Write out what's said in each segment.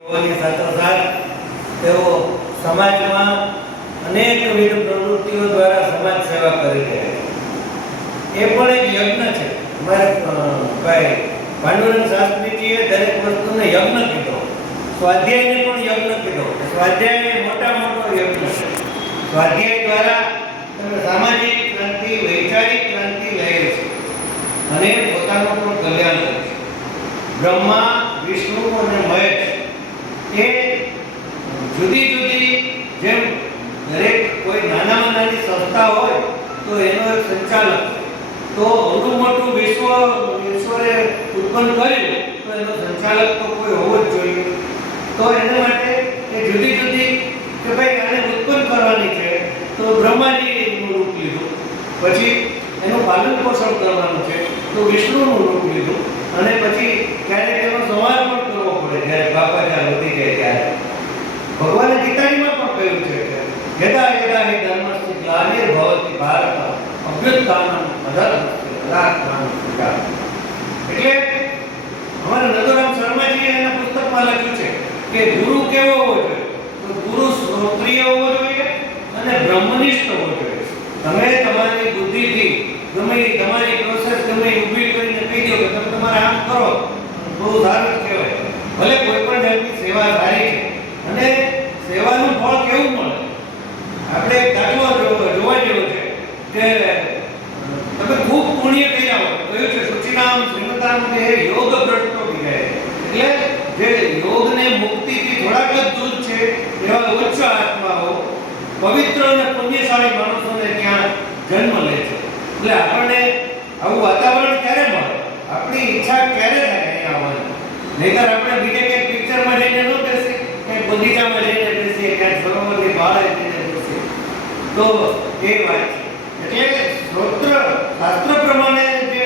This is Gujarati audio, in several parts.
ની સાથોસાથ તેઓ સમાજમાં અનેકવિધ પ્રવૃત્તિઓ દ્વારા સમાજ સેવા કરી રહ્યા છે। એ પણ એક યજ્ઞ છે। અમારે ભાઈ પાંડુરંગ શાસ્ત્રીજીએ દરેક વસ્તુને યજ્ઞ કીધો, સ્વાધ્યાયને પણ યજ્ઞ કીધો। સ્વાધ્યાય એ મોટો યજ્ઞ છે। સ્વાધ્યાય દ્વારા તમે સામાજિક ક્રાંતિ, વૈચારિક ક્રાંતિ લાવે છે અને પોતાનું પણ કલ્યાણ કરે છે। બ્રહ્મા, વિષ્ણુ અને મહેશ એ જુદી જુદી, જેમ દરેક કોઈ નાનામાં નાની સંસ્થા હોય તો એનો એક સંચાલક, તો અવડું મોટું ઈશ્વરે ઉત્પન્ન કર્યું તો એનો સંચાલક તો કોઈ હોવો જ જોઈએ। તો એના માટે એ જુદી જુદી કે ભાઈ આને ઉત્પન્ન કરવાની છે તો બ્રહ્માજીનું રૂપ લીધું, પછી એનું પાલન પોષણ કરવાનું છે તો વિષ્ણુનું રૂપ લીધું, અને પછી ક્યારેક એનો સંહાર પણ કરવો પડે જ્યારે બાપાજા વધી જાય ત્યારે। ભગવાને ગીતાજીમાં પણ કહ્યું છે કે યદા યદા હિ ધર્મસ્ય ગ્લાનિર્ભવતિ ભારત અભ્યુત્થાનમ અધર્મસ્ય તદાત્માનમ એટલે અમારા નંદુરામ શર્માજીએ એના પુસ્તકમાં લખ્યું છે કે ગુરુ કેવો હોવો જોઈએ? તો ગુરુ શ્રોત્રિય હોવો જોઈએ અને બ્રહ્મનિષ્ઠ હોવો જોઈએ। તમે તમારી બુદ્ધિથી ગમે તમારી પ્રોસેસ ગમે ઊભી કરીને કહી દો કે તમે તમારે આમ કરો, બહુ સારું કહેવાય। ભલે કોઈ પણ જાતની સેવા સારી છે અને સેવાનું ફળ કેવું મળે? આપણે એક દાખલો જોવા જેવો છે કે તમે ખૂબ પુણ્ય કર્યા હોય, કહ્યું છે સુચિનામ શ્રીમતામ કે યોગ ભ્રષ્ટો વિજય, એટલે જે યોગને મુક્તિથી થોડાક જ દૂર છે એવા ઉચ્ચ આત્માઓ, પવિત્ર અને પુણ્યશાળી માણસોને ત્યાં જન્મ લે છે। એટલે આપણને આવું વાતાવરણ ક્યારે મળે? આપણી ઈચ્છા ક્યારે થાય અહીંયા આવવાની? નહીંતર આપણે બીજે ક્યાંક પિક્ચરમાં જઈને ન બેસીએ, ક્યાંક બગીચામાં જઈને બેસીએ, ક્યાંક સરોવરની બાળે જઈને બેસીએ, તો એ વાત છે। એટલે શાસ્ત્ર પ્રમાણે જે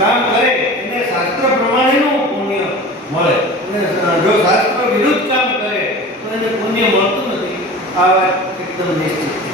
કામ કરે એને શાસ્ત્ર પ્રમાણેનું પુણ્ય મળે, અને જો શાસ્ત્ર વિરુદ્ધ કામ કરે તો એને પુણ્ય મળતું નથી। આ વાત એકદમ નિશ્ચિત છે।